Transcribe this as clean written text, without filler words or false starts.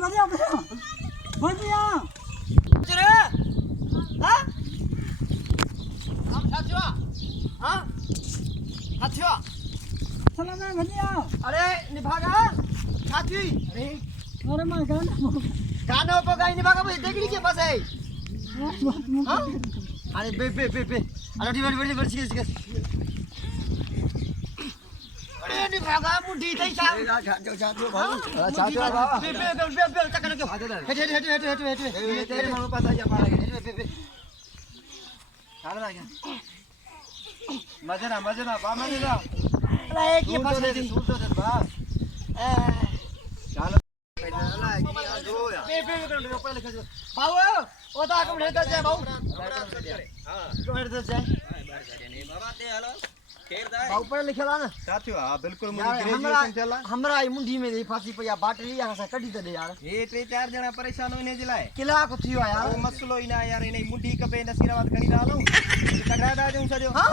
बढ़िया बढ़िया बढ़िया चले हां हम साथियो हां साथियो चला ना बढ़िया अरे निभागा साथी अरे मैं गाना पे गाई निभागा भाई देख लीजिए बस है हां अरे बे अरे बड़ी सीरियस अरे निभागा मुंडी तई सा जाओ भाऊ साथियो बे चक्कर क्यों हेट तेरे मामा पास आ जा पाला बे साला क्या मजना बा मजना अरे एक ये फंस गई सूट तो दे बा चलो बे ऊपर लिख दो बाबू ओ तो आके उठे जाए बाबू हां तो उठे जाए बाबा ते हेलो बाबू पर लिखला ना साथियो हां बिल्कुल मुझे ग्रेजुएशन चला हमरा ई मुंडी में फांसी पया बाटली या सा कडी दे यार ये 3-4 जना परेशान होने जिलाए किला को थियो यार वो मसलो ही ना यार इने मुंडी कपे नसीराबाद खणी डालो कटरा दा दूं सजो हां